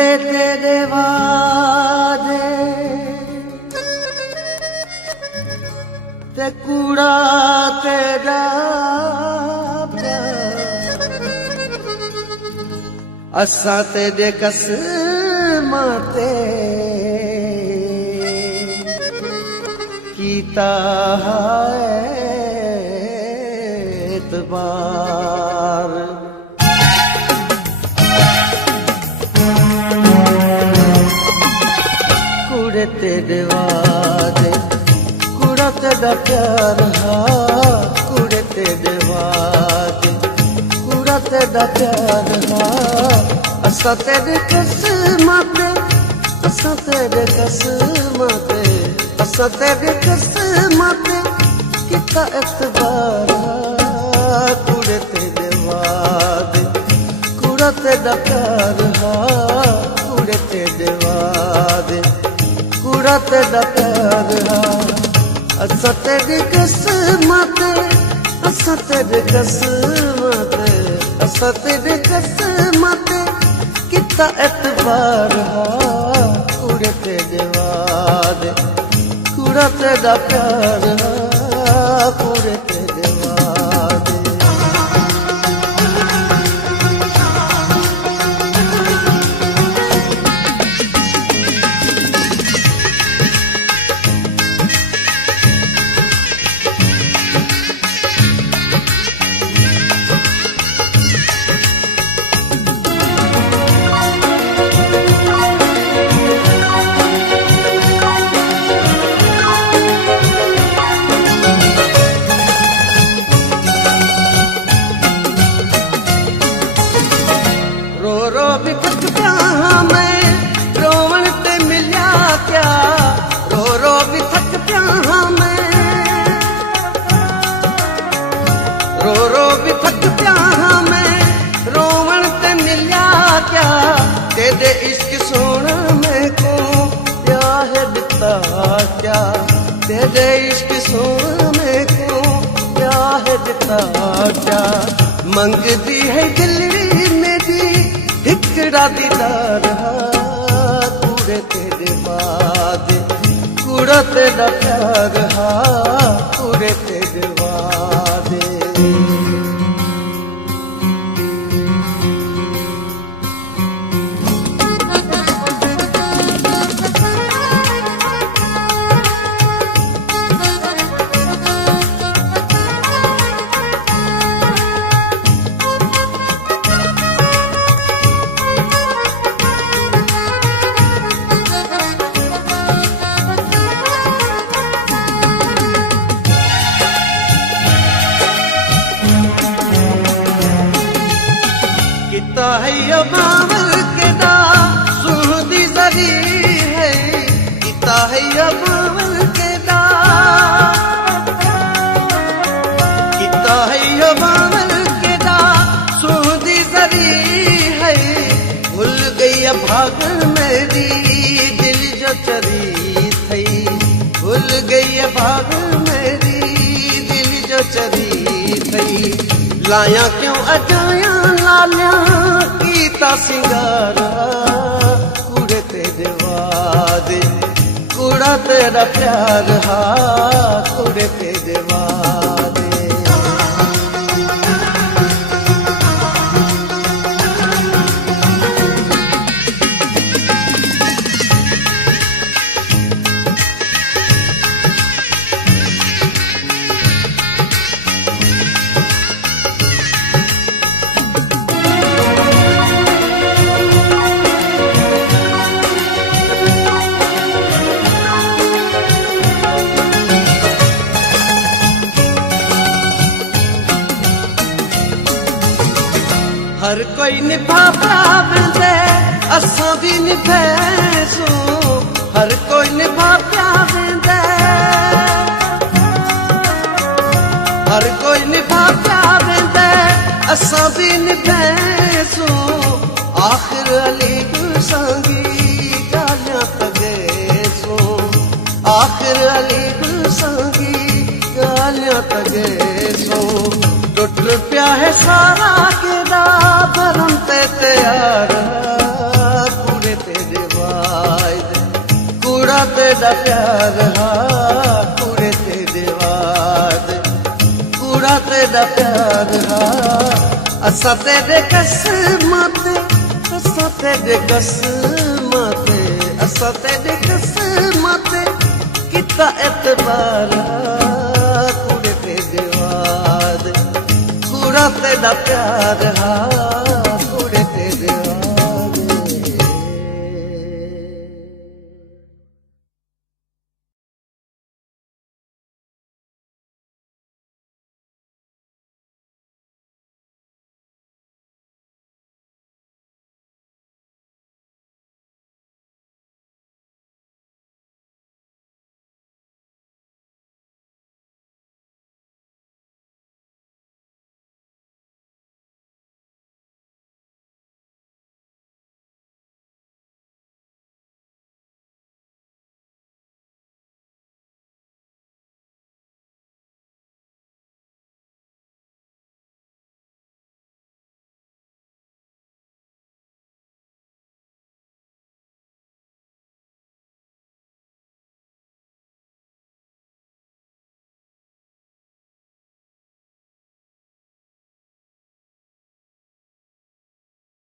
कूड़े तेरे वादे ते कूड़ा तेरा असा तेरे कसमां ते कीता है एतबार। कूड़े तेरे वादे कूड़ा तेरा प्यार हा, कूड़े तेरे वादे कूड़ा तेरा प्यार हा। असा तेरे कसमां ते असा तेरे कसमां ते असा तेरे कसमां ते कीता एतबार हा। कूड़े तेरे वादे कूड़ा तेरा प्यार हा, कूड़े तेरे वादे कूड़ा तेरा प्यार हा। असा तेरी कसमां ते असा तेरे कसमां ते असा तेरे कसमां ते कीता एतबार हा। कूड़े तेरे वादे कूड़ा तेरा प्यार हा, कूड़े तेरे वादे। भी थक प्या मैं रोवण ते मिलिया क्या, रो रो भी थक प्या मैं रो रो भी थक प्या मैं रोवण ते मिलिया क्या। तेरे इश्क सोना मैं को प्यार दिता क्या, तेरे इश्क सोना मैं को प्यार दिता क्या। मंगदी है दिलड़ी मेरी हिकड़ा दीदार हा। कूड़े तेरे वादे कूड़ा तेरा प्यार हा, कूड़े तेरे वादे। है यो बावल के दा सुहदी जरी है, गीता है यो बावल के दा गीता है यो बावल के दा सुहदी जरी है। भूल गई भाग मेरी दिल जो चरी थी, भूल गई भाग मेरी दिल जो चरी थी। लाया क्यों अजाया लालिया कीता सिंगारा। कूड़े तेरे वादे कूड़ा तेरा प्यार हा, कूड़े तेरे वादे। हर कोई निभा पावे असा भी निभैसू, हर कोई निभा पावे हर कोई निभा पावे असा भी निभैसू। आखिर अली गुसांगी गालियां तगेसू, आखिर अली गुसांगी गालियां तगेसू। टुट प्या है सारा केदा भरम ते तैयार, कूड़े तेरा प्यार हा कूड़े तेरे वाद कूड़ा तेरा प्यार हा असा तेरे कसमाते असा तेरे कसमाते असा तेरे कसमाते किता एतबार कूड़े तेरे वाद कूड़ा तेरा प्यार हा